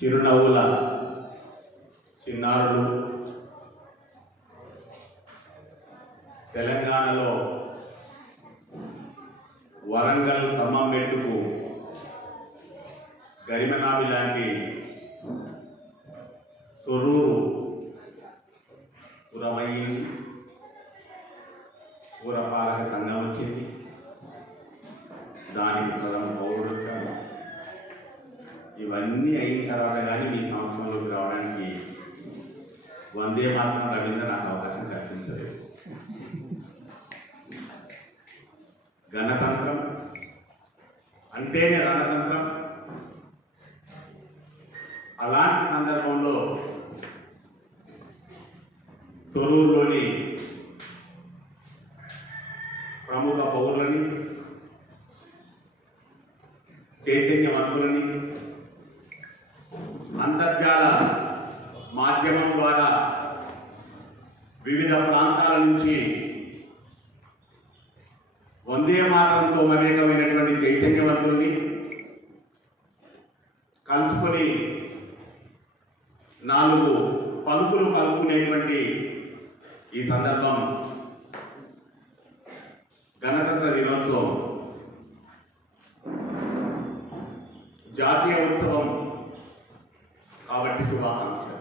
చిరునవ్వుల చిన్నారులు తెలంగాణలో వరంగల్ ఖమ్మం మెట్టుకు గరిమనాభి లాంటి తొర్రూరు పురమయ్యింది, పురపాలక సంఘం వచ్చింది, దానికి ప్రథమ పౌరుడు. ఇవన్నీ అయిన తర్వాత కానీ మీ సంవత్సరంలోకి రావడానికి వందే మాత్రం రవీంద్ర నాకు అవకాశం కల్పించలేదు. గణతంత్రం అంటేనే రణతంత్రం. అలాంటి సందర్భంలో తొర్రూరులోని ప్రముఖ పౌరులని, చైతన్యవంతులని అంతర్జాల మాధ్యమం ద్వారా వివిధ ప్రాంతాల నుంచి వందే మాతరంతో మమేకమైనటువంటి చైతన్యవంతుల్ని కలుసుకొని 4 పలుకులు కలుపుకునేటువంటి ఈ సందర్భం గణతంత్ర దినోత్సవం, జాతీయ ఉత్సవం కాబట్టి శుభాకాంక్షలు.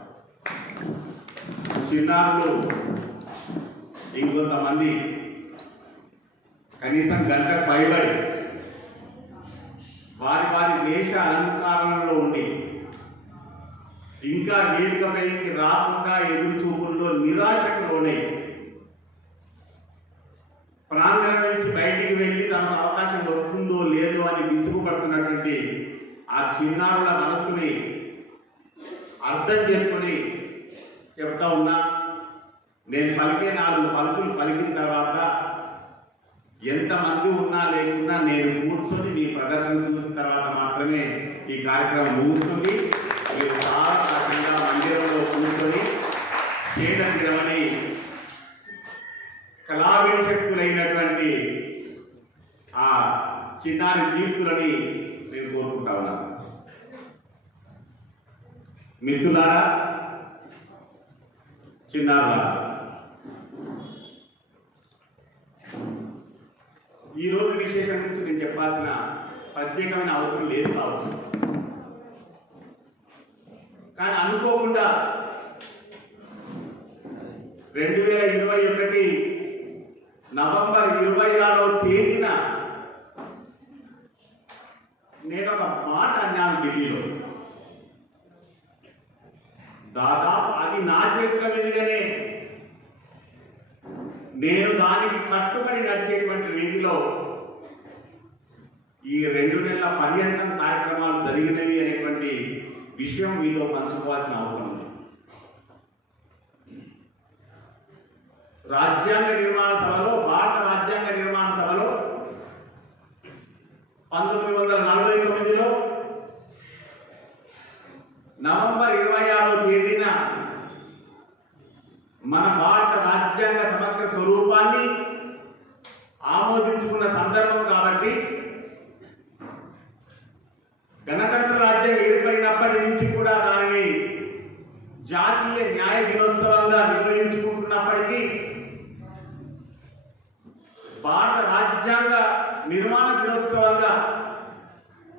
చిన్నారులు ఇంకొంతమంది కనీసం గంట పైబడి వారి వారి దేశ అలంకారంలో ఉండి ఇంకా వేదికపైకి రాకుండా ఎదురు చూపుల్లో నిరాశకు లోనై ప్రాంగణం నుంచి బయటికి వెళ్ళి తనకు అవకాశం వస్తుందో లేదో అని విసుగుపడుతున్నటువంటి ఆ చిన్నారుల మనస్సుని అర్థం చేసుకొని చెప్తా ఉన్నా. నేను పలికే 4 పలుకులు పలికిన తర్వాత ఎంతమంది ఉన్నా లేకున్నా నేను కూర్చొని మీ ప్రదర్శన చూసిన తర్వాత మాత్రమే ఈ కార్యక్రమం ముగుస్తుంది. మీరు చాలా కాకుండా మందిరంలో కూర్చొని చేతనిరమని కళావిశక్తులైనటువంటి ఆ చిన్నారి తీర్పులని నేను కోరుకుంటా ఉన్నాను. మిత్రులారా, చిన్నారులారా, ఈరోజు విశేషం గురించి నేను చెప్పాల్సిన ప్రత్యేకమైన అవసరం లేదు కావచ్చు. కానీ అనుకోకుండా 2021 నవంబర్ 26వ తేదీన నేను ఒక మాట అన్నాను ఢిల్లీలో. దాదాపు అది నా చేతుల మీదుగానే నేను దానికి కట్టుబడి నడిచేటువంటి రీతిలో ఈ 2 నెలల పర్యంతం కార్యక్రమాలు జరిగినవి అనేటువంటి విషయం మీతో పంచుకోవాల్సిన అవసరం ఉంది. రాజ్యాంగ నిర్మాణ సభలో, భారత రాజ్యాంగ నిర్మాణ సభలో 1949లో నవంబర్ 26వ తేదీన మన భారత రాజ్యాంగ సమగ్ర స్వరూపాన్ని ఆమోదించుకున్న సందర్భం కాబట్టి గణతంత్ర రాజ్యం ఏర్పడినప్పటి నుంచి కూడా దానిని జాతీయ న్యాయ దినోత్సవంగా నిర్వహించుకుంటున్నప్పటికీ భారత రాజ్యాంగ నిర్మాణ దినోత్సవంగా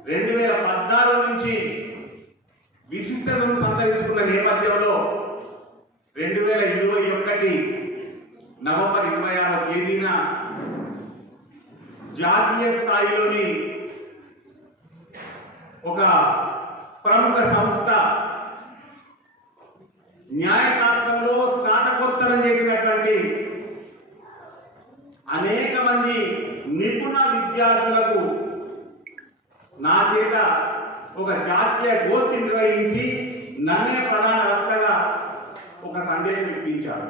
2014 నుంచి విశిష్టతను సంతరించుకున్న నేపథ్యంలో 2021 నవంబర్ 26వ తేదీన జాతీయ స్థాయిలోని ఒక ప్రముఖ సంస్థ న్యాయశాస్త్రంలో స్నాతకోత్తరం చేసినటువంటి అనేక మంది నిపుణ విద్యార్థులకు నా చేత ఒక జాతీయ గోష్ఠి నిర్వహించి నన్నే ప్రధాన వక్తగా ఒక సందేశం ఇప్పించారు.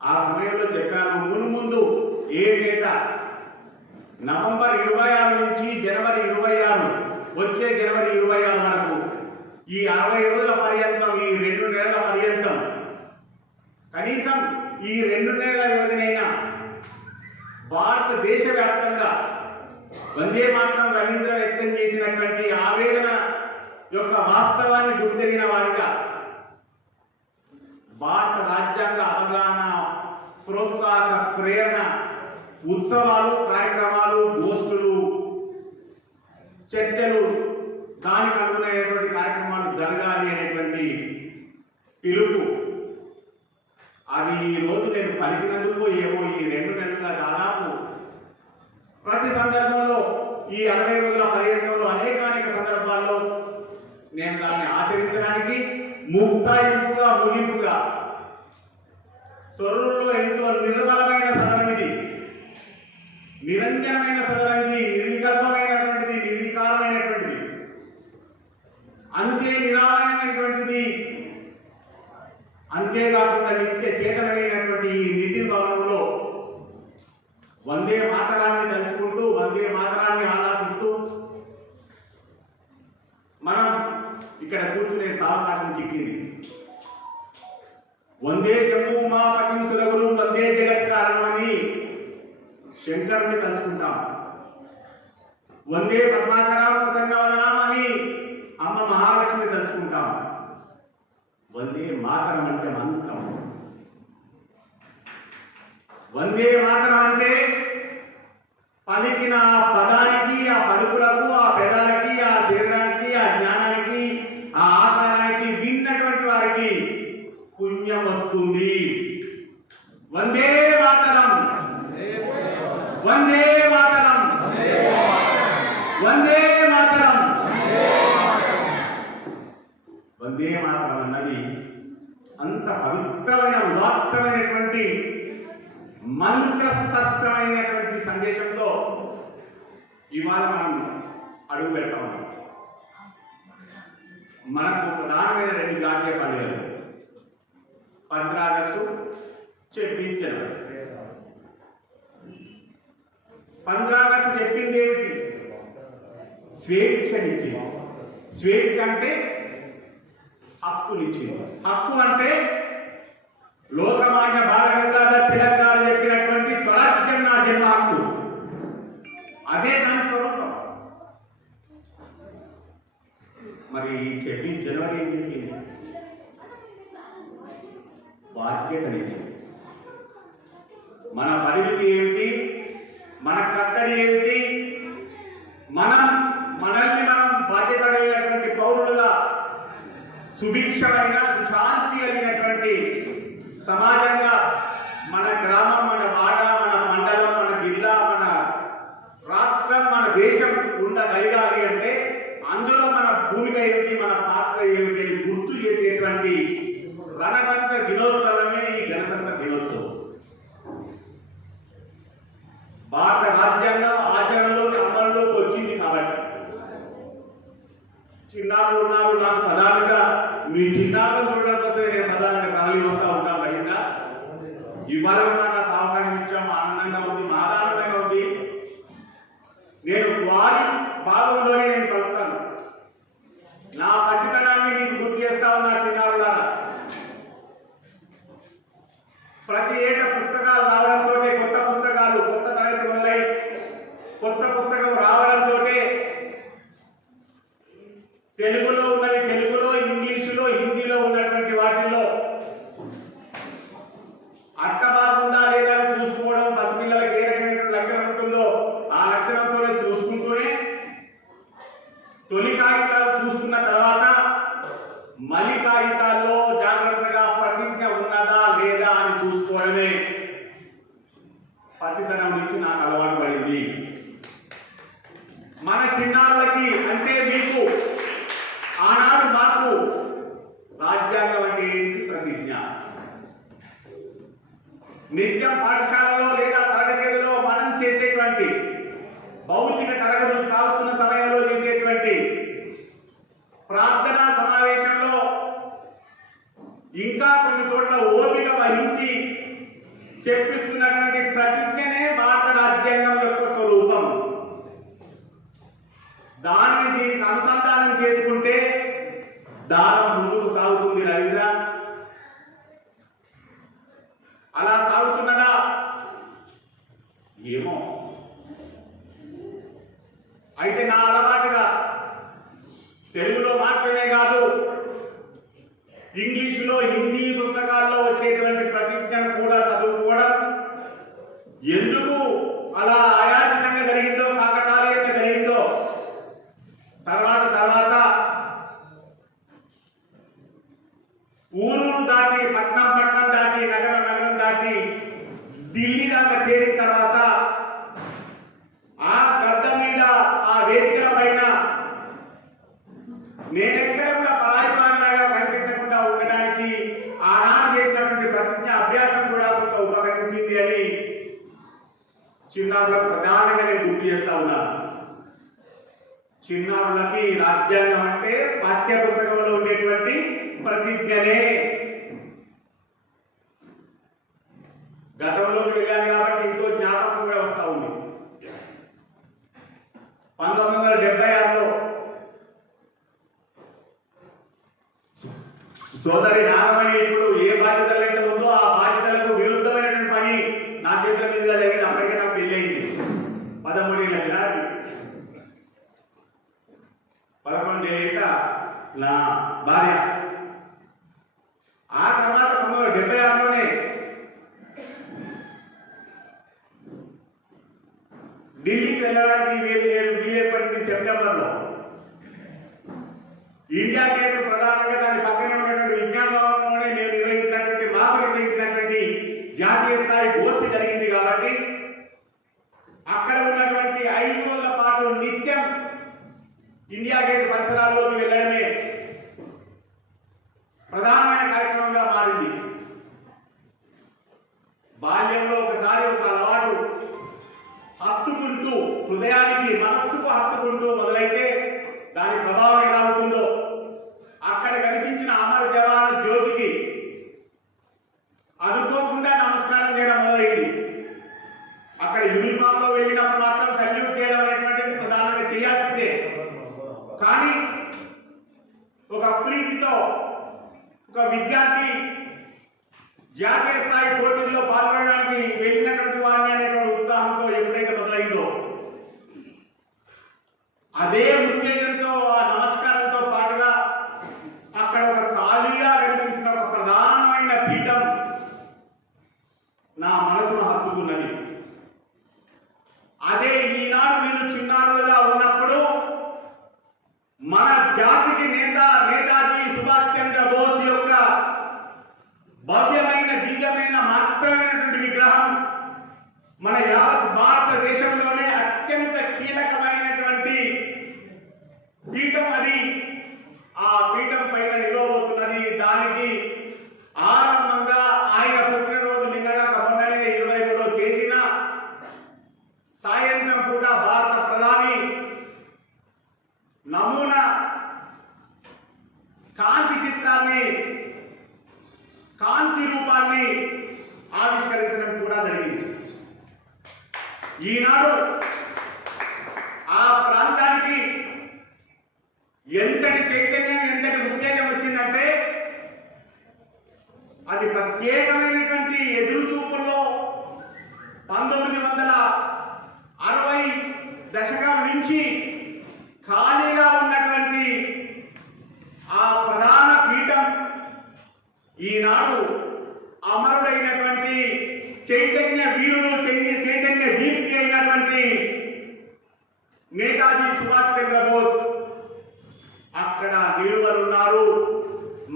ఆ సమయంలో చెప్పాను, ముందు ఏటేటా నవంబర్ 26 నుంచి జనవరి 26, వచ్చే జనవరి 26 వరకు ఈ 60 రోజుల పర్యంతం, ఈ 2 నెలల పర్యంతం కనీసం ఈ 2 నెలల వ్యవధినైనా భారతదేశ వ్యాప్తంగా వందే మాతరం రవీంద్ర వ్యక్తం చేసినటువంటి ఆవేదన యొక్క వాస్తవాన్ని గుర్తెరిగిన వాడిగా భారత రాజ్యాంగ అవగాహన, ప్రోత్సాహక, ప్రేరణ ఉత్సవాలు, కార్యక్రమాలు, గోష్ఠులు, చర్చలు, దానికి అనుగుణమైనటువంటి కార్యక్రమాలు జరగాలి అనేటువంటి పిలుపు అది ఈ రోజు నేను పలికినందుకు ఏమో ఈ 2 నెలలుగా దాదాపు ప్రతి సందర్భంలో ఈ 60 రోజుల పర్యటనలో అనేక సందర్భాల్లో నేను దాన్ని ఆచరించడానికి ముక్తాయింపుగా, ముగింపుగా తొర్రూరులో ఎంతో నిర్మలమైన సదనం ఇది, నిరంజనమైన సదనం ఇది, నిర్వికల్పమైనటువంటిది, నిర్వికారమైనటువంటిది, అంతే నిరామయమైనటువంటిది, అంతేకాకుండా నిత్య చేతనమైనటువంటి ఈ నితిన్ భవనంలో వందే మాతరాన్ని తలుచుకుంటూ, వందే మాతరాన్ని ఆలాపిస్తూ మనం ఇక్కడ కూర్చునే అవకాశం చిక్కింది. వందే శంభు ఉమాపతిం సురగురు వందే జగత్కారణం అని శంకరుని తలుచుకుంటాం. వందే పద్మాకరాం ప్రసన్నవదనాం అని అమ్మ మహాలక్ష్మిని తలుచుకుంటాం. వందే మాతరం అంటే మంత్రం. వందే మాతరం అంటే పలికిన ఆ పదానికి, ఆ పలుకులకు, ఆ పెదాలకి, ఆ శరీరానికి, ఆ జ్ఞానానికి, ఆ ఆకారానికి విన్నటువంటి వారికి పుణ్యం వస్తుంది. వందే మాతరం, వందే మాతరం, వందే మాతరం. వందే మాతరం అన్నది అంత పవిత్రమైన, ఉదాత్తమైనటువంటి, మంత్రస్పష్టమైనటువంటి సందేశంతో ఇవాళ మనం అడుగు పెడతా ఉన్నాం. మనకు ప్రధానమైన 2 జాతీయ పండుగలు 15 ఆగస్టు, 26 జనవరి. 15 ఆగస్టు చెప్పింది ఏమిటి? స్వేచ్ఛనిచ్చింది. స్వేచ్ఛ అంటే హక్కునిచ్చింది. హక్కు అంటే లోకమాన్య బాలగంగాధర్ తిలక్ గారు చెప్పినటువంటి స్వరాజ్యం నా జన్మ హక్కు, అదే దాని స్వరూపం. మరి 26 జనవరి ఏం చెప్పింది? బాధ్యతనిచ్చింది. మన పరిమితి ఏమిటి, మన కట్టడి ఏమిటి, మనల్ని మనం బాధ్యత కలిగినటువంటి పౌరులుగా సుభిక్షమైన, సుశాంతి కలిగినటువంటి సమాజంగా మన గ్రామం, మన వాడ, మన మండలం, మన జిల్లా, మన రాష్ట్రం, మన దేశం ఉండగలగాలి అంటే అందులో మన భూమిక ఏమిటి, మన పాత్ర ఏమిటి అని గుర్తు చేసేటువంటి గణతంత్ర దినోత్సవమే ఈ గణతంత్ర దినోత్సవం. భారత రాజ్యాంగం ఆచరణలోకి, అమల్లోకి వచ్చింది కాబట్టి చిన్నారులు ఉన్నారు నాకు ప్రధానంగా, మీ చిన్నారులు చూడడం కోసం నేను ప్రధానంగా తరలి వస్తూ ఉంటాను. అయిందా ఇవాళ నాకు అవకాశం ఇచ్చాము, ఆనందంగా ఉంది, ఆనందంగా ఉంది. నేను వారి భాగంలోనే నేను పలుకుతాను. నా పసితనాన్ని మీకు గుర్తు చేస్తా ఉన్నా చిన్నారులారా. ప్రతి ఏటా పుస్తకాలు రావడంతో, కొత్త పుస్తకాలు, కొత్త తరగతి మొదలై కొత్త పుస్తకం రావడంతో తెలుగులో ఉన్నది తెలుగులో, ఇంగ్లీషులో, హిందీలో ఉన్నటువంటి వాటిల్లో అట్ట బాగుందా లేదా అని చూసుకోవడం, పసిపిల్లలకి ఏ రకమైనటువంటి లక్షణం ఉంటుందో ఆ లక్షణంతోనే చూసుకుంటూనే తొలి కాగితాలు చూసుకున్న తర్వాత మలి కాగితాల్లో జాగ్రత్తగా ప్రతిజ్ఞ ఉన్నదా లేదా అని చూసుకోవడమే పసితనం నుంచి నాకు అలవాటు పడింది. మన చిన్నారులకి అంటే మీకు ఆనాడు మాకు రాజ్యాంగం అంటే ఏంటి, ప్రతిజ్ఞ. నిత్యం పాఠశాలలో లేదా తరగతిలో మనం చేసేటువంటి భౌతిక తరగతులు సాగుతున్న సమయంలో చేసేటువంటి ప్రార్థనా సమావేశంలో ఇంకా కొన్ని చోట్ల ఓపిక వహించి చెప్పిస్తున్నటువంటి ప్రతిజ్ఞనే భారత రాజ్యాంగం యొక్క స్వరూపం. దాన్ని దీనికి అనుసంధానం చేసుకుంటే దానం ముందుకు సాగుతుంది. రవీంద్ర ఇంగ్లీషులో హిందీ పుస్తకాల్లో వచ్చేటువంటి ప్రతిజ్ఞను కూడా చదువుకోవడం ఎందుకు అలా ఆయాచితంగా జరిగిందో, కాకతాళీయంగా జరిగిందో తర్వాత ఊరు దాటి పట్నం దాటి నగరం దాటి ఢిల్లీ దాకా చేరిన తర్వాత ఆ గడ్డ మీద ఆ వేదికల పైన నేనెక్కడ కూడా పరాయిలాగా కనిపించకుండా ఉండడానికి ఆనాడు చేసినటువంటి ప్రతిజ్ఞ అభ్యాసం కూడా కొంత ఉపకరించింది అని చిన్నారులకు ప్రధానంగా నేను గుర్తు చేస్తా ఉన్నాను. చిన్నారులకి రాజ్యాంగం అంటే పాఠ్య పుస్తకంలో ఉండేటువంటి ప్రతిజ్ఞనే. గతంలోకి వెళ్ళాలి కాబట్టి ఇంకో జ్ఞాపకం కూడా వస్తా ఉంది. 1976లో సోదరి నాగమణి ఇప్పుడు ఏ బాధ్యతలైతే ఉందో ఆ బాధ్యతలకు విరుద్ధమైనటువంటి పని నా చేతుల మీదుగా జరిగింది. అప్పటికే నాకు పెళ్ళయింది. 13 ఏళ్ళ 11 ఏళ్ళ నా భార్య. ఆ తర్వాత 1976లోనే ఢిల్లీకి వెళ్ళడానికి వీలేపడింది. సెప్టెంబర్లో ఇండియా గేట్ ప్రధానంగా దాని పక్కనే ఉన్నటువంటి విజ్ఞాన భవనంలోనే మేము నిర్వహించినటువంటి జాతీయ స్థాయి గోష్ఠి జరిగింది. కాబట్టి అక్కడ ఉన్నటువంటి 5 రోజుల పాటు నిత్యం ఇండియా గేట్ పరిసరాల్లోకి వెళ్ళడమే ప్రధానమైన కార్యక్రమంగా మారింది. బాల్యంలో ఒకసారి ఒక అలవాటు హత్తుకుంటూ, హృదయానికి మనస్సుకు హత్తుకుంటూ మొదలైతే దాని ప్రభావం ఎలా ఉంటుందో అక్కడ కనిపించిన అమర జవాన్ జ్యోతికి అనుకోకుండా నమస్కారం చేయడం మొదలైంది. అక్కడ యూనిఫామ్ లో వెళ్ళినప్పుడు మాత్రం సల్యూట్ చేయడం అనేటువంటిది ప్రధానంగా చేయాల్సిందే. కానీ ఒక ప్రీతితో ఒక విద్యార్థి జాతీయ స్థాయి పోటీల్లో పాల్గొనడానికి వెళ్ళినటువంటి వారిని అనేటువంటి ఉత్సాహంతో ఎప్పుడైతే మొదలైందో అదే ఉత్తేజంతో ఆ నమస్కారంతో పాటుగా అక్కడ ఒక ఖాళీగా కనిపించిన ఒక ప్రధానమైన పీఠం నా మనసును హత్తుకున్నది. అదే ఈనాడు మీరు చిన్నారులుగా ఉన్నప్పుడు మన జాతికి నేతాజీ సుభాష్ చంద్ర బోస్ యొక్క భవ్యమైన దివ్యమైన మాత్రమైనటువంటి విగ్రహం మన యావత్ భారతదేశంలోనే అత్యంత కీలకమైనటువంటి పీఠం అది. ఆ పీఠం పైన నిలవబోతున్నది. దానికి ఆరంభంగా ఆయన పుట్టినరోజు నిన్నగా మొన్ననే 23వ తేదీన సాయంత్రం పూట భారత ప్రధాని నమూనా కాంతి చిత్రాన్ని, కాంతి రూపాన్ని ఆవిష్కరించడం కూడా జరిగింది. ఈనాడు ఆ ప్రాంతానికి ఎంతటి చైతన్యం, ఎంతటి ఉత్తేజం వచ్చిందంటే అది ప్రత్యేకమైనటువంటి ఎదురు చూపుల్లో 1960 దశకం నుంచి ఖాళీగా ఉన్నటువంటి ఆ ప్రధాన పీఠం ఈనాడు అమరుడైనటువంటి చైతన్య వీరుడు, చైతన్య దీప్తి అయినటువంటి నేతాజీ సుభాష్ చంద్ర బోస్ అక్కడ నిలువనున్నారు.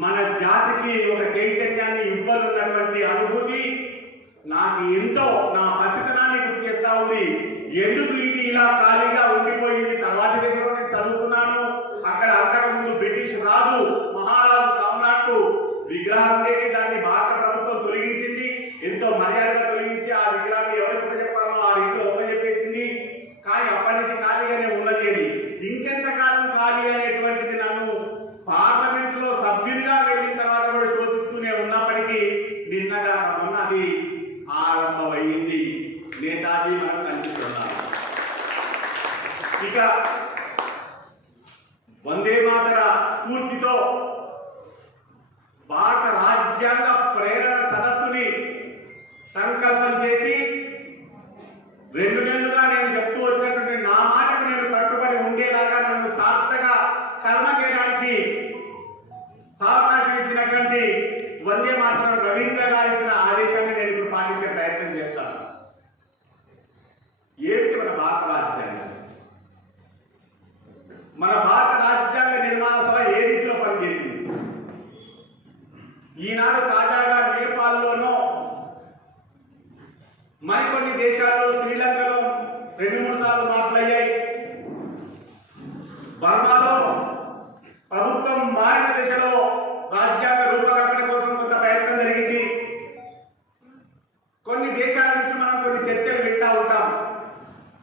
మన జాతికి ఒక చైతన్యాన్ని ఇవ్వనున్నటువంటి అనుభూతి నాకు ఎంతో నా పసితనాన్ని గుర్తు చేస్తా ఉంది. ఎందుకు ఇది ఇలా ఖాళీగా ఉండిపోయింది? తర్వాతి దశలో నేను చదువుకున్నాను. అక్కడ అంతకుముందు బ్రిటిష్ రాజు, మహారాజు, సామ్రాట్టు విగ్రహం లేని దాన్ని భారత ప్రభుత్వం తొలగించింది. ఎంతో మర్యాదగా తొలగించి ఆ విగ్రహాన్ని ఎవరికి చెప్పాలో ఆ రీతిలో చెప్పేసింది. కానీ అప్పటి నుంచి ఖాళీగానే ఉన్నది. అది ఇంకెంతకాలం ఖాళీ అనేటువంటిది నన్ను పార్లమెంట్ లో సభ్యునిగా వెళ్ళిన తర్వాత కూడా శోధిస్తూనే ఉన్నప్పటికీ నిన్నగా ఉన్నది ఆరంభమైంది. నేతాజీ మనం కనిపిస్తున్నారు. ఇక వందే మాతర స్ఫూర్తితో భారత రాజ్యాంగ ప్రేరణ సదస్సుని సంకల్పం చేసి 2 నెలలుగా నేను చెప్తూ వచ్చినటువంటి నా మాటకు నేను కట్టుబడి ఉండేలాగా నన్ను సార్థక కర్మ చేయడానికి అవకాశం ఇచ్చినటువంటి ఇచ్చినటువంటి వందే మాత్రం రవీంద్ర గారు ఇచ్చిన ఆదేశాన్ని నేను ఇప్పుడు పాటించే ప్రయత్నం చేస్తాను. ఏమిటి మన భారత రాజ్యాంగం? మన భారత రాజ్యాంగ నిర్మాణ సభ ఏ రీతిలో పనిచేసింది? ఈనాడు తాజాగా నేపాల్లోనో మరికొన్ని దేశాల్లో, శ్రీలంకలో 2-3 సార్లు మార్పులయ్యాయి. బర్మాలో ప్రభుత్వం మారిన దిశలో రాజ్యాంగ రూపకల్పన కోసం కొంత ప్రయత్నం జరిగింది. కొన్ని దేశాల నుంచి మనం కొన్ని చర్చలు వింటా ఉంటాం.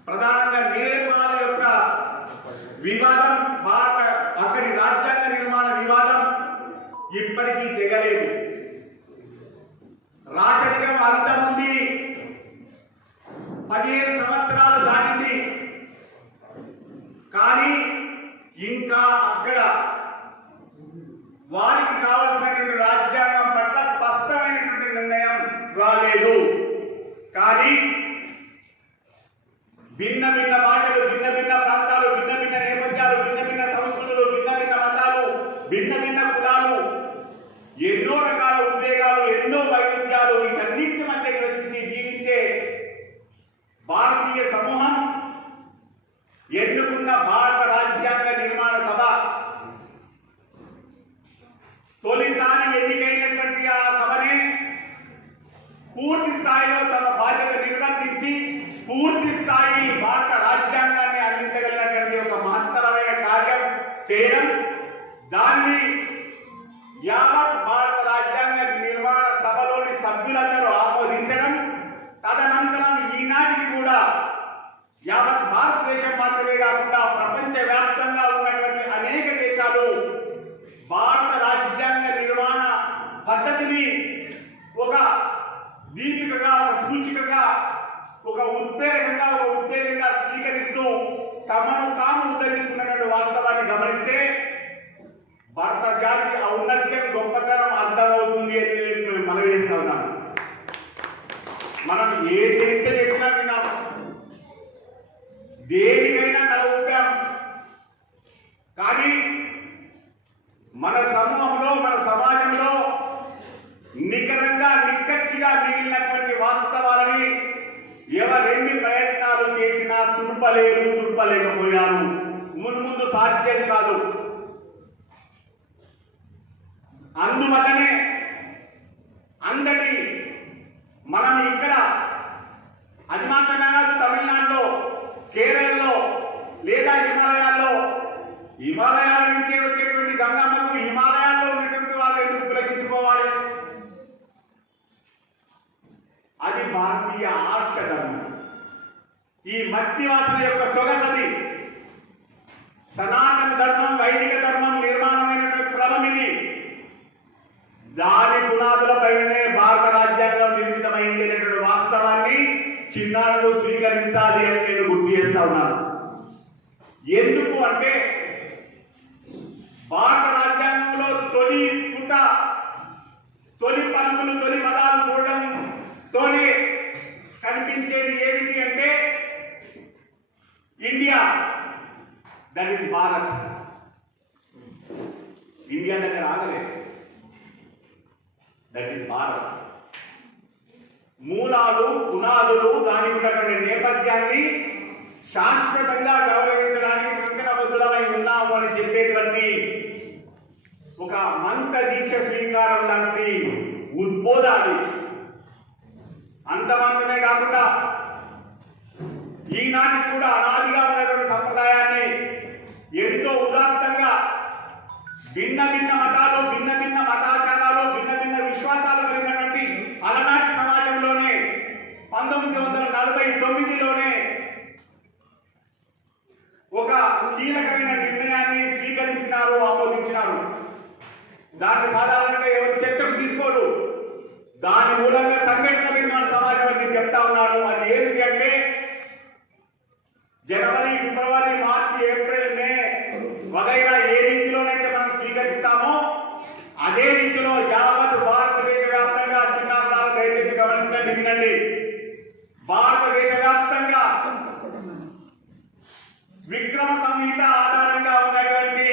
ప్రధానంగా నేపాల్ యొక్క వివాదం, అక్కడి రాజ్యాంగ నిర్మాణ వివాదం ఇప్పటికీ తెగలేదు. రాజరికం అంతముంది, 15 సంవత్సరాలు దాటింది. కానీ ఇంకా అక్కడ వారికి కావలసినటువంటి రాజ్యాంగం పట్ల స్పష్టమైనటువంటి నిర్ణయం రాలేదు. కానీ భిన్న భిన్న భాషలు, భిన్న భిన్న ప్రాంతాలు, భిన్న భిన్న నేపథ్యాలు, భిన్న భిన్న సంస్కృతులు, భిన్న భిన్న మతాలు, భిన్న భిన్న కులాలు, ఎన్నో రకాల ఉద్వేగాలు, ఎన్నో వైవిధ్యాలు, వీటన్నింటి మధ్య నివసించి జీవించే భారతీయ సమూహం ఎన్నుకున్న భారత రాజ్యాంగ నిర్మాణ సభ తొలిసారి ఎన్నికైనటువంటి ఆ సభనే పూర్తి స్థాయిలో తమ బాధ్యత నిర్వర్తించి పూర్తి స్థాయి భారత రాజ్యాంగాన్ని అందించగలిగినటువంటి ఒక మహత్తరమైన కార్యం చేయడం, దాన్ని యావత్ భారత రాజ్యాంగ నిర్మాణ సభలోని సభ్యులందరూ ఆమోదించడం, తదనంతరం ఈనాటికి కూడా యావత్ భారతదేశం మాత్రమే కాకుండా ప్రపంచ వ్యాప్తంగా ఉన్నటువంటి అనేక దేశాలు భారత రాజ్యాంగ నిర్మాణ పద్ధతిని ఒక దీపికగా, ఒక సూచికగా, ఒక ఉద్వేగంగా, ఒక ఉద్వేగంగా స్వీకరిస్తూ తమను తాము ఉద్ధరించుకున్నటువంటి వాస్తవాన్ని గమనిస్తే భారత జాతి ఔన్నత్యం, గొప్పతనం అర్థమవుతుంది అని నేను మనవి చేస్తా ఉన్నాను. మనం ఏ చరిత్ర చెప్పినా విన్నాం, దేనికైనా తల ఊపాం. కానీ మన సమూహంలో, మన సమాజంలో నికరంగా, నిక్కచ్చిగా మిగిలినటువంటి వాస్తవాలని ఎవరెన్ని ప్రయత్నాలు చేసినా తుర్పలేకపోయారు. మున్ముందు సాధ్యం కాదు. అందువల్లనే అందటి మనం ఇక్కడ అది మాత్రమే కాదు, తమిళనాడులో, కేరళలో లేదా హిమాలయాల నుంచే వచ్చేటువంటి గంగమ్మకు హిమాలయాల్లో ఉన్నటువంటి వాళ్ళు ఎందుకు పులకించుకోవాలి? అది భారతీయ ఆర్షధర్మం. ఈ మట్టి వాసన యొక్క సొగసది. సనాతన ధర్మం, వైదిక ధర్మం నిర్మాణమైనటువంటి క్రమం ఇది. దాని పునాదులపైనే భారత రాజ్యాంగం నిర్మితమైంది అనేటువంటి వాస్తవాన్ని చిన్నారులు స్వీకరించాలి అని నేను గుర్తు చేస్తా ఉన్నాను. ఎందుకు అంటే భారత రాజ్యాంగంలో తొలి పుట, తొలి పలుకులు, తొలి పదాలు చూడడంతోనే కనిపించేది ఏమిటి అంటే India, that is Bharat. India దగ్గర ఆగలేదు, దట్ ఈస్ భారత్. మూలాలు, పునాదులు, దానికి ఉన్నటువంటి నేపథ్యాన్ని శాశ్వతంగా గౌరవించడానికి కంకణబద్ధులమై ఉన్నాము అని చెప్పేటువంటి ఒక మంత్ర దీక్ష స్వీకారం లాంటి ఉద్బోధాలు. అంత మాత్రమే కాకుండా ఈనాటికి కూడా అనాదిగా ఉన్నటువంటి సంప్రదాయాన్ని ఎంతో ఉదాత్తంగా భిన్న భిన్న మతాలు, భిన్న భిన్న మతాచారాలు, భిన్న భిన్న విశ్వాసాలు కలిగినటువంటి అలనాటి సమాజంలోనే 1949లోనే ఒక కీలకమైన నిర్ణయాన్ని స్వీకరించినారు, ఆమోదించినారు. దాన్ని సాధారణంగా ఎవరు చర్చకు తీసుకోరు. దాని మూలంగా సంఘటన నిర్మాణ సమాజం అని నేను చెప్తా ఉన్నాను. అది ఏమిటి అంటే జనవరి, ఫిబ్రవరి, మార్చి, ఏప్రిల్, మే వగైరా ఏ రీతిలోనైతే మనం స్వీకరిస్తామో అదే రీతిలో యావత్ భారతదేశ వ్యాప్తంగా, చిన్నారులారా దయచేసి గమనించండి, వినండి, భారతదేశ వ్యాప్తంగా విక్రమ సంహిత ఆధారంగా ఉన్నటువంటి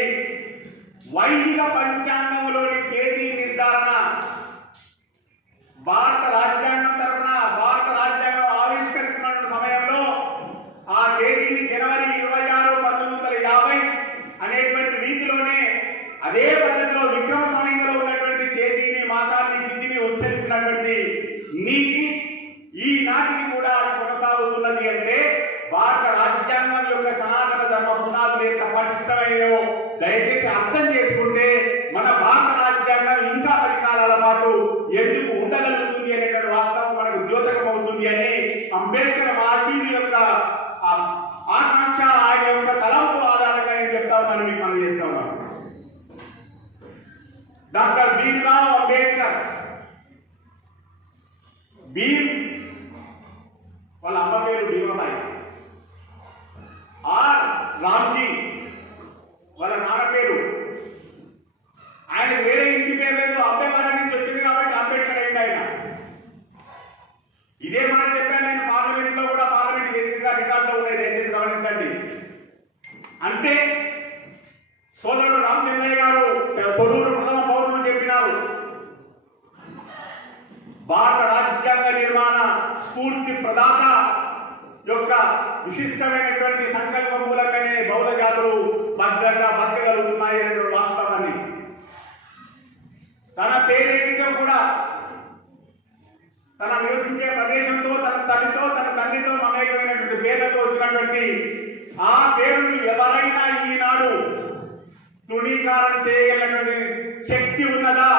వైదిక పంచాంగంలోని తేదీ నిర్ధారణ భారత రాజ్యాంగం తరఫున భారత రాజ్యాంగం ఆవిష్కరిస్తున్న సమయంలో ఆ తేదీని జనవరి 26, 1950 అనేటువంటి రీతిలోనే అదే పద్ధతిలో విక్రమ సమయంలో ఉన్నటువంటి తేదీని, మాసాన్ని, తిథిని ఉచ్చరించినటువంటి నీతి ఈనాటికి కూడా అది కొనసాగుతున్నది. అంటే భారత రాజ్యాంగం యొక్క సనాతన ధర్మ పునాదులు ఎంత పటిష్టమైనవో దయచేసి అర్థం చేసుకుంటే మన భారత రాజ్యాంగం ఇంకా 10 కాలాల పాటు ఎందుకు ఉండగలుగుతుంది అనేటువంటి వాస్తవం మనకు ద్యోతకం అవుతుంది అని అంబేద్కర్ మహర్షి యొక్క ఆకాంక్ష, ఆయన యొక్క తలంపు ఆధారంగా నేను చెప్తా ఉన్నాను, మీకు మనం చేస్తా ఉన్నాను. డాక్టర్ భీమ్రావ్ అంబేద్కర్, భీమ్ వాళ్ళ అమ్మ పేరు భీమబాయి, ఆర్ రామ్జీ వాళ్ళ నాన్న పేరు. ఆయన వేరే ఇంటి పేరు లేదు, అంబేద్కర్ నుంచి వచ్చింది కాబట్టి అంబేద్కర్ అయింది ఆయన. ఇదే మాట చెప్పాను నేను పార్లమెంట్ లో కూడా, పార్లమెంట్ ఎదురుగా రికార్డులో ఉన్నాయి, దయచేసి గమనించండి. అంటే సోదరుడు రామచంద్రయ్య గారు తొర్రూరు ప్రథమ పౌరులు చెప్పినారు, భారత రాజ్యాంగ నిర్మాణ స్ఫూర్తి ప్రదాత యొక్క విశిష్టమైనటువంటి సంకల్ప మూలంగానే బౌద్ధ జాతులు భద్రంగా బతకగలుగుతున్నాయి అనేటువంటి వాస్తవాన్ని, తన పేరేంటో కూడా తన నివసించే ప్రదేశంతో, తన తల్లితో, తన తండ్రితో మమేకమైనటువంటి పేర్లతో వచ్చినటువంటి ఆ పేరుని ఎవరైనా ఈనాడు తృణీకారం చేయగలిగినటువంటి శక్తి ఉన్నదా?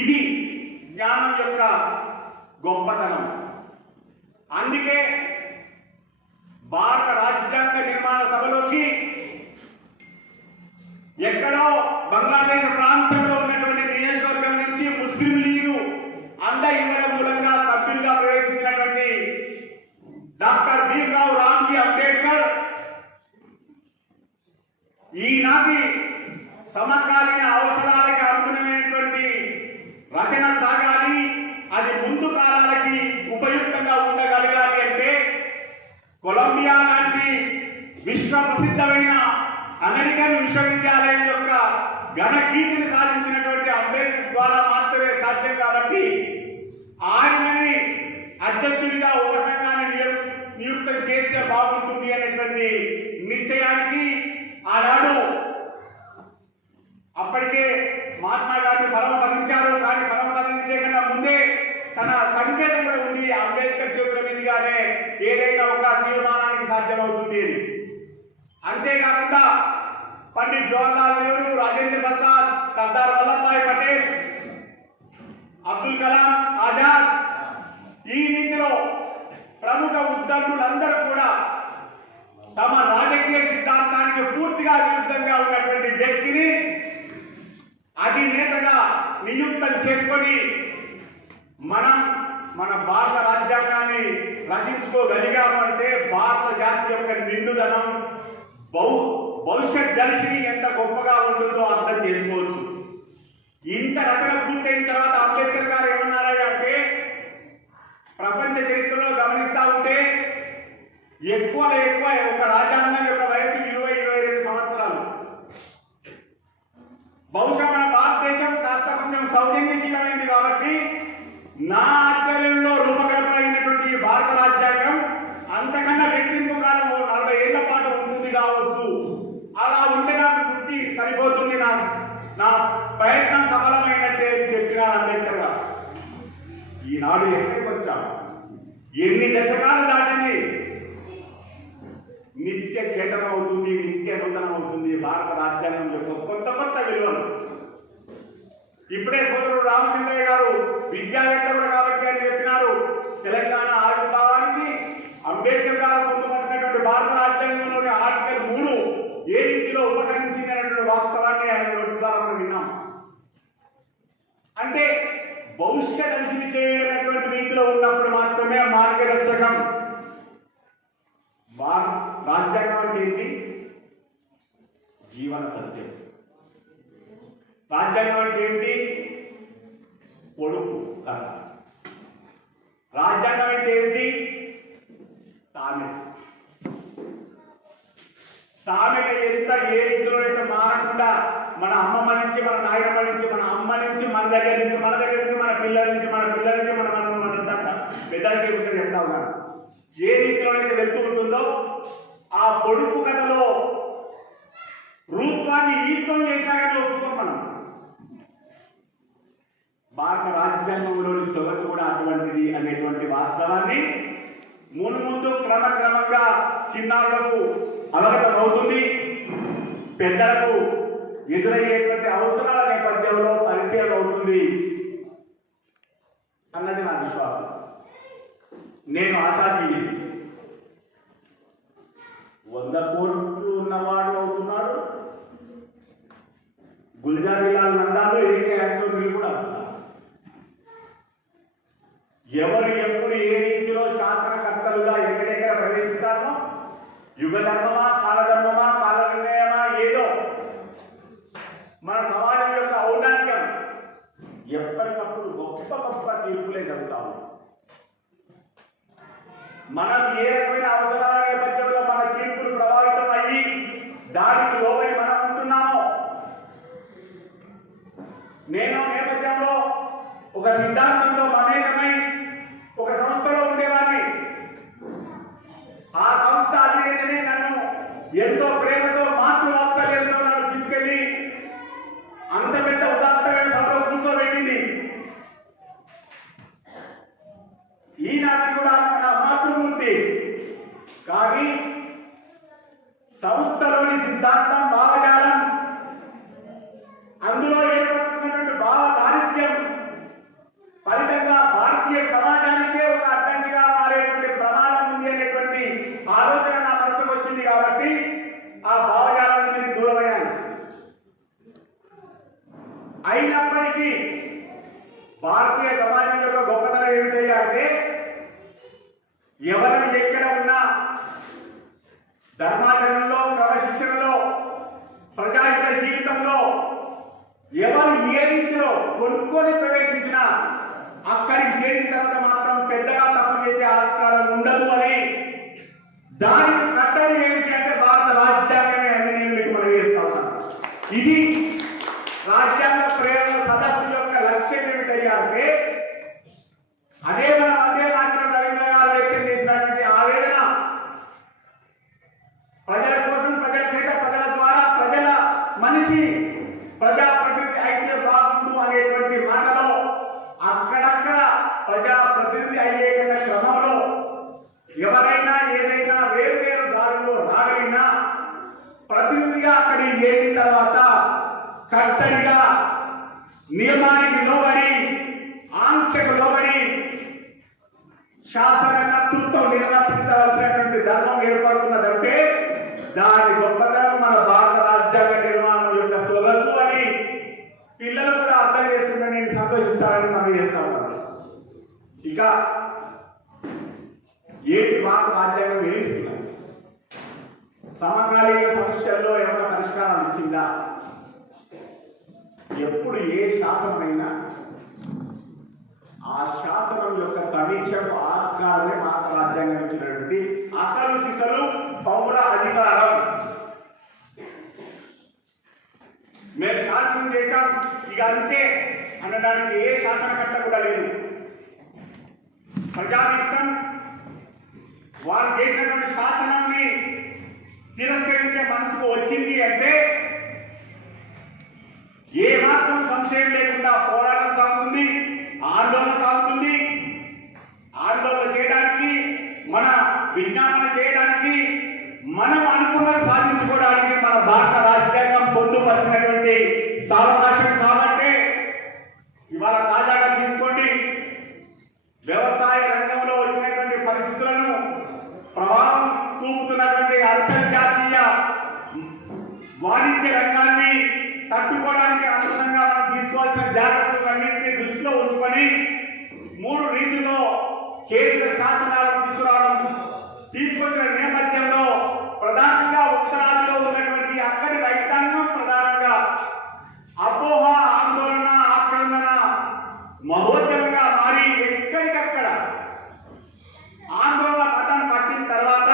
ఇది జ్ఞానం యొక్క గొప్పతనం. అందుకే భారత రాజ్యాంగ నిర్మాణ సభలోకి ఎక్కడో బంగ్లాదేశ్ ప్రాంతంలో ఉన్నటువంటి నియోజకవర్గం నుంచి ముస్లిం లీగు అండ ఇవ్వడం మూలంగా సభ్యులుగా ప్రవేశించినటువంటి డాక్టర్ భీమ్రావ్ రామ్జీ అంబేద్కర్ ఈనాటి సమకాలీన అవసరాలకు అనుగుణమైనటువంటి రచన సాగాలి, అది ముందు కాలాలకి ఉపయుక్తంగా ఉండగలగాలి అంటే కొలంబియా లాంటి విశ్వ ప్రసిద్ధమైన అమెరికన్ విశ్వవిద్యాలయం యొక్క ఘన కీర్తిని సాధించినటువంటి అంబేద్కర్ ద్వారా మాత్రమే సాధ్యం. కాబట్టి ఆయనని అధ్యక్షుడిగా ఉపసంఘాన్ని నియుక్తం చేస్తే బాగుంటుంది అనేటువంటి నిశ్చయానికి ఆనాడు అప్పటికే మహాత్మా గాంధీ పరమపదించారు. కానీ పరమపదించే కన్నా ముందే తన సంకేతం కూడా ఉంది, అంబేద్కర్ చేతుల మీదుగానే ఏదైనా ఒక తీర్మానానికి సాధ్యమవుతుంది అని. అంతేకాకుండా పండిట్ జవహర్లాల్ నెహ్రూ, రాజేంద్ర ప్రసాద్, సర్దార్ వల్లభాయ్ పటేల్, అబ్దుల్ కలాం ఆజాద్, ఈ రీతిలో ప్రముఖ ఉద్దండులందరూ కూడా తమ రాజకీయ సిద్ధాంతానికి పూర్తిగా విరుద్ధంగా ఉన్నటువంటి వ్యక్తిని అధినేతగా నియుక్తం చేసుకొని మన భారత రాజ్యాంగాన్ని రచించుకోగలిగాము అంటే భారత జాతి యొక్క నిండుదనం, భవిష్యత్ దర్శిని ఎంత గొప్పగా ఉంటుందో అర్థం చేసుకోవచ్చు. ఇంత రచన పూర్తయిన తర్వాత అంబేద్కర్ గారు ఏమన్నారా అంటే, ప్రపంచ చరిత్రలో గమనిస్తా ఉంటే ఎక్కువ ఒక రాజ్యాంగం యొక్క వయసు 20-22 సంవత్సరాలు. బహుశా మన భారతదేశం కాస్త కొంచెం సౌజన్యశీలమైంది కాబట్టి నా ఆధ్వర్యంలో రూపకల్పన అయినటువంటి ఈ భారత రాజ్యాంగం అంతకన్నా రెట్టింపు కాలం 40 ఏళ్ల పాటు ఉంటుంది కావచ్చు. అలా ఉంటే నాకు తృప్తి సరిపోతుంది, నా ప్రయత్నం సఫలమైనట్టే చెప్పినారు అంబేద్కర్ గారు. ఈనాడు ఎక్కడికి వచ్చాం, ఎన్ని దశకాలు దాటింది, నిత్య చేతనం అవుతుంది, నిత్య నూతనం అవుతుంది భారత రాజ్యాంగం యొక్క కొత్త విలువలు. ఇప్పుడే సోదరుడు రామచంద్రయ్య గారు విద్యావేత్త కూడా కాబట్టి అని చెప్పినారు. తెలంగాణ ఆవిర్భావానికి అంబేద్కర్ గారు పొందుపరిచినటువంటి భారత రాజ్యాంగంలోని ఆర్టికల్ 3 ఏ రీతిలో ఉపకరించింది అనేటువంటి వాస్తవాన్ని ఆయన ద్వారా మనం విన్నాం. అంటే భవిష్య దర్శిని చేయనటువంటి రీతిలో ఉన్నప్పుడు మాత్రమే మార్గదర్శకం. రాజ్యాంగం అంటే ఏంటి? జీవన సత్యం. రాజ్యాంగం అంటే ఏంటి? పొడుపు కథ. రాజ్యాంగం అంటే ఏంటి? సామెత ఎంత ఏ రీతిలో అయితే మారకుండా మన అమ్మమ్మ నుంచి, మన నాయనమ్మ నుంచి, మన అమ్మ నుంచి, మన దగ్గర నుంచి, మన దగ్గర నుంచి, మన పిల్లల నుంచి, మన పిల్లల నుంచి, మన దాకా పెద్దలకి చెప్తా ఉన్నాను. ఏ రీతిలో అయితే వెళ్తూ ఉంటుందో ఆ పొడుపు కథలో రూపాన్ని ఈత్వం చేసినా కానీ ఒప్పుకోం మనం. భారత రాజ్యాంగంలోని సొగసు కూడా అటువంటిది అనేటువంటి వాస్తవాన్ని ముందు క్రమక్రమంగా చిన్నారులకు అవగతం అవుతుంది. పెద్దలకు ఎదురయ్యేటువంటి అవసరాల నేపథ్యంలో పరిచయం అవుతుంది అన్నది నా విశ్వాసం. నేను ఆశాజీవి. 100 కోట్లు ఉన్నవాడు అవుతున్నాడు. గుల్జారీలాల్ నందాలు ఏకే యాక్టర్లు కూడా అవుతున్నారు. ఎవరు ఎప్పుడు ఏ రీతిలో శాసనకర్తలుగా ఎక్కడెక్కడ ప్రవేశిస్తారో, యుగధర్మమా, కాలధర్మమా, కాల నిర్ణయమా, ఏదో మన సమాజం యొక్క ఔన్నత్యం ఎప్పటికప్పుడు గొప్ప గొప్ప తీర్పులే జరుగుతాము. మనం ఏ రకమైన అవసరాల నేపథ్యంలో మన తీర్పులు ప్రభావితం అయ్యి దానికి లోబడి మనం ఉంటున్నామో, నేను నేపథ్యంలో ఒక సిద్ధాంతంలో మమేకమై ఒక సంస్థలో ఉండేవాడిని. ఆ సంస్థ అధినేతనే నన్ను ఎంతో ప్రేమతో, మాతృవాత్సల్యంతో నన్ను తీసుకెళ్లి అంత పెద్ద ఉదాత్తమైన సభలో కూర్చోబెట్టింది. ఈనాటి కూడా నా మాతృమూర్తి. కానీ సంస్థలోని సిద్ధాంతం, భావజాలం, అందులో ఏర్పడుతున్నటువంటి భావ దారిద్ర్యం ఫలితంగా భారతీయ సమాజానికే ఒక అడ్డంకిగా మారేటువంటి ప్రమాదం ఉంది అనేటువంటి ఆలోచన నా మనసుకు వచ్చింది. కాబట్టి ఆ భావజాలం నుంచి దూరమయ్యాను. అయినప్పటికీ భారతీయ సమాజం యొక్క గొప్పతనం ఏమిటయ్యా అంటే, ఎవరు ఎక్కడ ఉన్నా ధర్మాచరణలో, క్రమశిక్షణలో, ప్రజాహిత జీవితంలో ఎవరు ఏ రీతిలో కొనుక్కొని ప్రవేశించినా అక్కడికి చేరిన తర్వాత మాత్రం పెద్దగా తప్పు చేసే ఆస్కారం ఉండదు అని దానికి కట్టడి ఏమిటి అంటే భారత రాజ్యాంగమే అని నేను మీకు మనవి చేస్తా ఉన్నాను. ఇది రాజ్యాంగ ప్రేరణ సదస్సు యొక్క లక్ష్యం ఏమిటయ్యా అంటే, అదే మనం అదే మాత్రం రవీంద్ర గారు వ్యక్తం చేసినటువంటి ఆవేదన, ప్రజల కోసం, ప్రజల చేత, ప్రజల ద్వారా, ప్రజల మనిషి, ప్రజాప్రతినిధి అయితే బాగుండు అనేటువంటి మాటలో అక్కడక్కడ ప్రజాప్రతినిధి అయ్యే క్రమంలో ఎవరైనా ఏదైనా వేరు వేరు దారుల్లో రాగలిగినా ప్రతినిధిగా అక్కడికి చేరిన తర్వాత కట్టడిగా నియమానికి లోబడి, ఆంక్షకు లోబడి శాసన కర్తృత్వం నిర్వర్తించవలసినటువంటి ధర్మం ఏర్పడుతున్నదంటే దాని గొప్పతనం మన భారత రాజ్యాంగ నిర్మాణం యొక్క సొగసు అని పిల్లలు కూడా అర్థం చేసుకుంటే నేను సంతోషిస్తానని మనం చేస్తాను. ఇక ఏంటి భారత రాజ్యాంగం ఏమిస్తున్నారు? సమకాలీన సమస్యల్లో ఏమైనా పరిష్కారాలు ఇచ్చిందా? ఎప్పుడు ఏ శాసనమైనా ఆ శాసనం యొక్క సమీక్షకు ఆస్కారమే భారత రాజ్యాంగం ఇచ్చినటువంటి అసలు సిసలు పౌర అధికారం. మేము శాసనం చేశాం ఇక అంతే అనడానికి ఏ శాసనకర్త కూడా లేదు. ప్రజానిష్టం వారు చేసినటువంటి శాసనాన్ని తిరస్కరించే మనసుకు వచ్చింది అంటే ఏ మాత్రం సంశయం లేకుండా పోరాటం సాగుతుంది, ఆందోళన సాగుతుంది. ఆందోళన చేయడానికి, మన విజ్ఞాపన చేయడానికి, మనం అనుకున్నది సాధించుకోవడానికి మన భారత రాజ్యాంగం పొందుపరిచినటువంటి సావకాశం. కాబట్టి ఇవాళ తాజాగా తీసుకోండి, వ్యవసాయ రంగంలో వచ్చినటువంటి పరిస్థితులను ప్రభావం చూపుతున్నటువంటి అంతర్జాతీయ వాణిజ్య రంగాన్ని తట్టుకోవడానికి అనుగుణంగా మనం తీసుకోవాల్సిన జాగ్రత్తలన్నింటినీ దృష్టిలో ఉంచుకొని 3 రీతిలో కేంద్ర శాసనాలు తీసుకొచ్చిన నేపథ్యంలో ప్రధానంగా ఉత్తరాదిలో ఉన్నటువంటి అక్కడి రైతాంగం ప్రధానంగా అపోహ, ఆందోళన, ఆక్రందన మహోద్యమంగా మారి ఎక్కడికక్కడ ఆందోళన పట్టం పట్టిన తర్వాత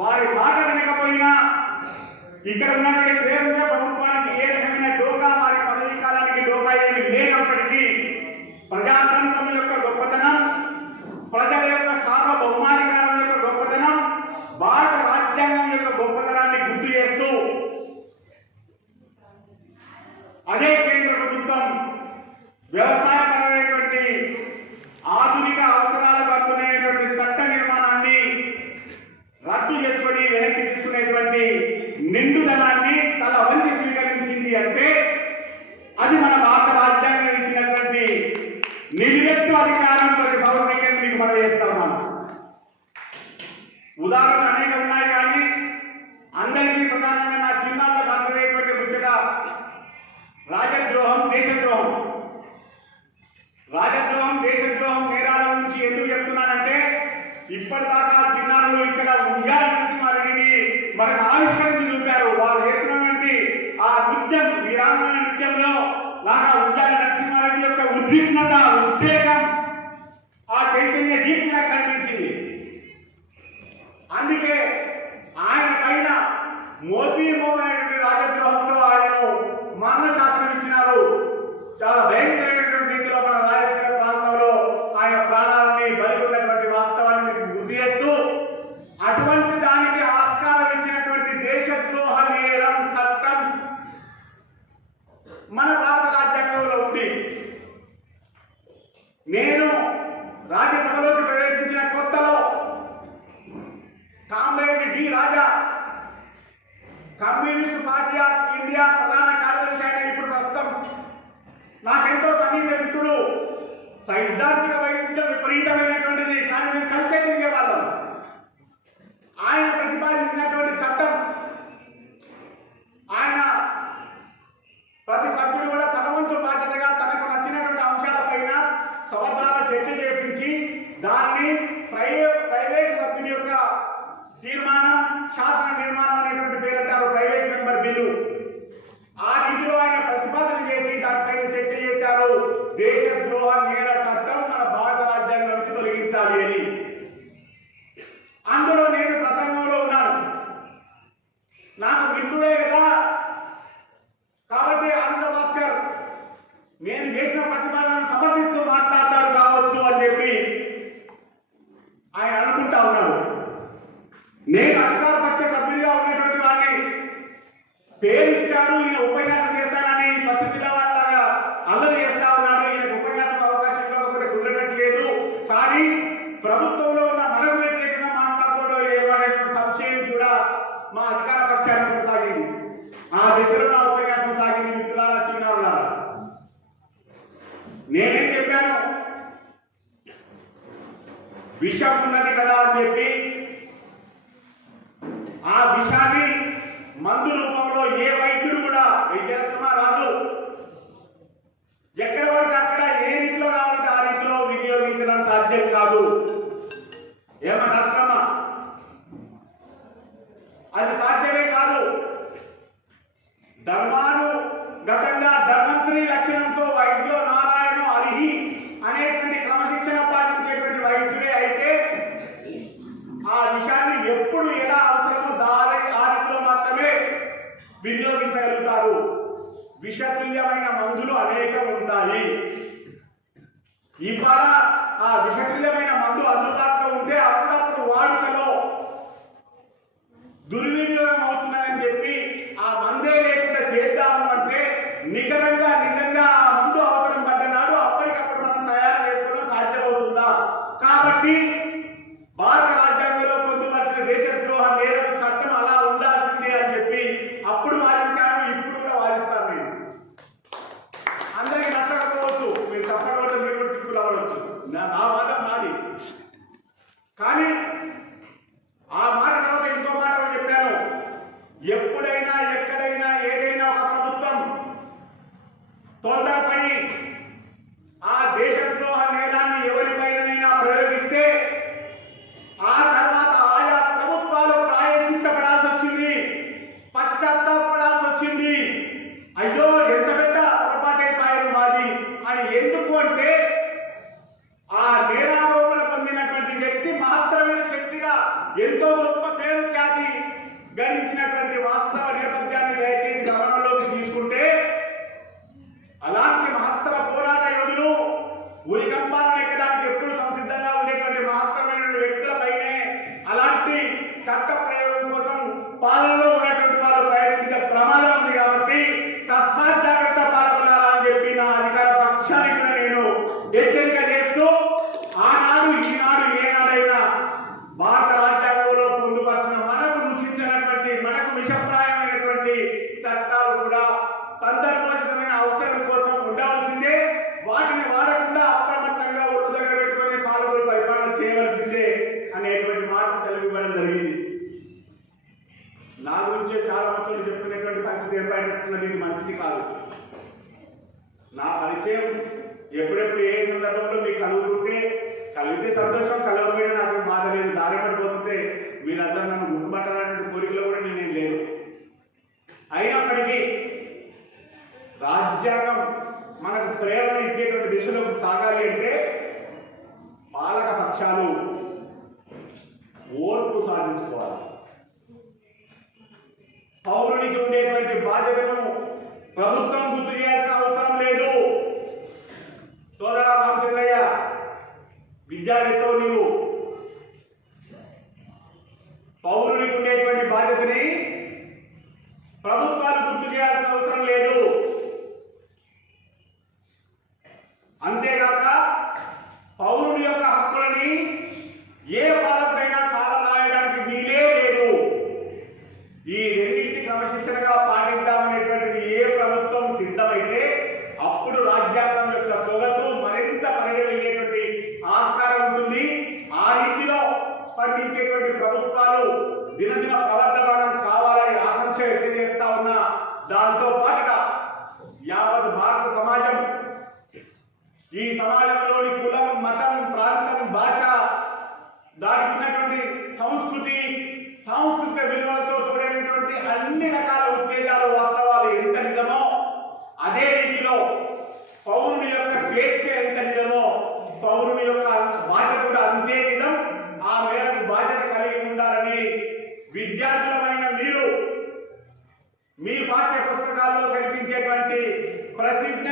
వారి మాట వినకపోయినా ఇక్కడ ఉన్నటువంటి కేంద్ర ప్రభుత్వానికి అదే కేంద్ర ప్రభుత్వం వ్యవసాయపరమైనటువంటి ఆధునిక అవసరాలకు అనుకునేటువంటి చట్ట నిర్మాణాన్ని రద్దు చేసుకొని వెనక్కి తీసుకునేటువంటి నిండుదనాన్ని తల వంచి స్వీకరించింది అంటే అది మన భారత రాజ్యాంగం ఇచ్చినటువంటి నిలువెత్తు అధికారం ప్రతి పౌరునికి మీకు మనం చేస్తా ఉన్నాము. ఉదాహరణలు అనేక ఉన్నాయి, కానీ అందరికీ ప్రధానంగా నా చిన్నాళ్ళకు అర్థమయ్యేటువంటి ముచ్చట రాజద్రోహం, దేశద్రోహం. రాజద్రోహం, దేశద్రోహం నేరాల నుంచి ఎందుకు చెప్తున్నానంటే ఇప్పటిదాకా చిన్నారులు ఇక్కడ ఉయ్యాల నరసింహారెడ్డిని మనకు ఆవిష్కరించి చూపారు. వాళ్ళు చేసినటువంటి ఆ నృత్యం, వీరాంగన నృత్యంలో లాగా ఉయ్యాల నరసింహారెడ్డి యొక్క ఉద్విగ్నత, ఉద్వేగం, ఆ చైతన్య దీప్తిగా కనిపించింది. అందుకే ఆయన పైన మోపీమోమైనటువంటి రాజద్రోహంతో ఆయనను మరణ శాసనం ఇచ్చినారు. చాలా భయంకరమైనటువంటి రీతిలో మన రాయలసీమ ప్రాంతంలో ఆయన ప్రాణాలని బలిగొన్నటువంటి వాస్తవాన్ని మీకు గుర్తు చేస్తూ, అటువంటి దానికి ఆస్కారం ఇచ్చినటువంటి దేశద్రోహ నేరం చట్టం మన భారత రాజ్యాంగంలో ఉంది. నేను రాజ్యసభలోకి ప్రవేశించిన కొత్తలో comrade D Raja communist party of India ప్రధాన కార్యదర్శి అయిన ఇప్పుడు ప్రస్తుతం నాకెంతో సన్నిహిత మిత్రుడు, సైద్ధాంతిక వైద్యం విపరీతమైనటువంటిది, కానీ మేము కలిసే తిరిగే వాళ్ళం. ఆయన ప్రతిపాదించినటువంటి చట్టం, ఆయన ప్రతి సభ్యుడు కూడా తన వంతు బాధ్యతగా తనకు నచ్చినటువంటి అంశాలపైన సవర్ణాల చర్చ చేపించి దాన్ని ప్రైవేట్ సభ్యుని యొక్క తీర్మానం, శాసన నిర్మాణం అనేటువంటి పేరంటారు, ప్రైవేట్ మెంబర్ బిల్లు. ఆ రీతిలో ఆయన ప్రతిపాదన చేసి దానిపైన చర్చ చేశారు. దేశద్రోహ నేర చట్టం మన భారత రాజ్యాంగం నుంచి తొలగించాలి అని. అందులో నేను ప్రసంగంలో ఉన్నాను. నాకు మిత్రుడే కదా కాబట్టి ఆనంద భాస్కర్ నేను చేసిన ప్రతిపాదనను సమర్థిస్తూ మాట్లాడతాడు కావచ్చు అని చెప్పి ఆయన అనుకుంటా ఉన్నాడు. నేను అధికార పక్ష సభ్యుడిగా ఉన్నటువంటి వారిని పేరు ఇచ్చాడు, ఈయన ఉపన్యాసం చేస్తానని పశ్చిమ జిల్లా వాళ్ళగా అల్లరి చేస్తా ఉన్నాడు. ఈయనకు ఉపన్యాసం అవకాశం ఇవ్వకపోతే కుదరట్లేదు. కానీ ప్రభుత్వంలో ఉన్న మనకు వ్యతిరేకంగా మాట్లాడుతాడో ఏమనే సంశయం కూడా మా అధికార పక్షాన్ని కొనసాగింది. ఆ దిశలో నా ఉపన్యాసం సాగింది. మిత్రులారా, చిన్నారులారా, నేనేం చెప్పాను, విషం ఉన్నది కదా అని చెప్పి ఆ విషాన్ని మందు రూపంలో ఏ వైద్యుడు కూడా, వైద్యరత్నమా రాదు, ఎక్కడ పడితే అక్కడ ఏ రీతిలో కావాలంటే ఆ రీతిలో వినియోగించడం సాధ్యం కాదు. ఏమన్నా అర్థమా? అది సాధ్యమే కాదు. ధర్మానుగతంగా ధర్మంతుని లక్షణంతో వైద్యో నారాయణ అరిహి అనేటువంటి క్రమశిక్షణ పాటించేటువంటి వైద్యుడే అయితే ఆ విషయాన్ని ఎప్పుడు ఎలా అవసరమో ఆ రీతిలో మాత్రమే వినియోగించగలుగుతారు. విషతుల్యమైన మందులు అనేకం ఉంటాయి. ఇవాళ ఆ విషతుల్యమైన మందు అందుబాటులో ఉంటే అప్పుడప్పుడు వాడుకలో దుర్వినియోగం అవుతుందని చెప్పి ఆ మందే లేకుండా చేద్దాము అంటే నిజంగా ఆ మందు అవసరం పడ్డనాడు అప్పటికప్పుడు మనం తయారు చేసుకోవడం సాధ్యమవుతుందా? కాబట్టి భారత రాజ్యాంగంలో పొందుపరిచిన దేశద్రోహ నేరం చట్టం అలా ఉండాల్సిందే అని చెప్పి అప్పుడు వాదించాను, ఇప్పుడు కూడా వాదిస్తాను. నేను అందరికి నచ్చకపోవచ్చు, మీరు తప్పకుండా మీరు కూడా చిక్కులు అవ్వచ్చు, నా వాదం నాది. కానీ ఆ మాట తర్వాత ఇంకో మాట చెప్పాను, ఎప్పుడైనా ఎక్కడైనా ఏదైనా ఒక ప్రభుత్వం తొందరపడి ఆ దేశద్రోహ నేరాన్ని ఎవరిపైనైనా ప్రయోగిస్తే ఆ తర్వాత ఆయా ప్రభుత్వాలు ప్రాయశ్చిత్తపడాల్సి వచ్చింది, పశ్చాత్తాపడాల్సి వచ్చింది. అయ్యో ఎంత పెద్ద పొరపాటైపోయారు మాది అని. ఎందుకు అంటే ఆ నేరారోపణ పొందినటువంటి వ్యక్తి మహత్తరమైన శక్తిగా ఎంతో గొప్ప పేరు ఖ్యాతి గడించినటువంటి వాస్తవ నేపథ్యాన్ని దయచేసి గమనంలోకి తీసుకుంటే అలాంటి నా పరిచయం ఎప్పుడెప్పుడు ఏ సందర్భంలో మీకు కలుగుతుంటే, కలిగితే సంతోషం, కలగకపోయినా నాకు బాధ లేదు. దారి పడిపోతుంటే మీరందరూ నన్ను గుర్తుపట్టాలనే కోరికలో కూడా నేనేం లేదు. అయినప్పటికీ రాజ్యాంగం మనకు ప్రేరణ ఇచ్చేటువంటి దిశలోకి సాగాలి అంటే పాలక పక్షాలు ఓర్పు సాధించుకోవాలి. పౌరునికి ఉండేటువంటి బాధ్యతను ప్రభుత్వం గుర్తు చేయాల్సిన అవసరం లేదు. సోదర రామచంద్రయ్య, విద్యార్థితో నీవు పౌరునికి ఉండేటువంటి బాధ్యతని ప్రభుత్వాలు గుర్తు చేయాల్సిన అవసరం లేదు. అంతేగాక పౌరుని యొక్క హక్కులని ఏ పాలకుడైనా కాలరాయడానికి వీలే లేదు. ఈ రెండింటి క్రమశిక్షణగా పాటిద్దామనేటువంటిది ఏ ప్రభుత్వం సిద్ధమైతే అప్పుడు రాజ్యాంగం యొక్క సొగసు మరింత పరిగణించేటువంటి ఆస్కారం ఉంటుంది. ఆ రీతిలో స్పందించేటువంటి ప్రభుత్వాలు దినదిన ప్రవర్తమానం కావాలని ఆకాంక్ష వ్యక్తం చేస్తా ఉన్నా. దాంతో పాటుగా యావత్ భారత సమాజం, ఈ సమాజంలోని కులం, మతం, ప్రాంతం, భాష, దానికి ఉన్నటువంటి సంస్కృతి, సాంస్కృతిక విలువలతో తోడైనటువంటి అన్ని రకాల ఉత్తేజాలు, వాస్తవాలు ఎంత నిజమో అదే రీతిలో పౌరుని యొక్క స్వేచ్ఛ ఎంత నిజమో పౌరుని యొక్క బాధ్యత కూడా అంతే నిజం. ఆ మేరకు బాధ్యత కలిగి ఉండాలని విద్యార్థులమైన మీరు మీ పాఠ్య పుస్తకాల్లో కనిపించేటువంటి ప్రతిజ్ఞ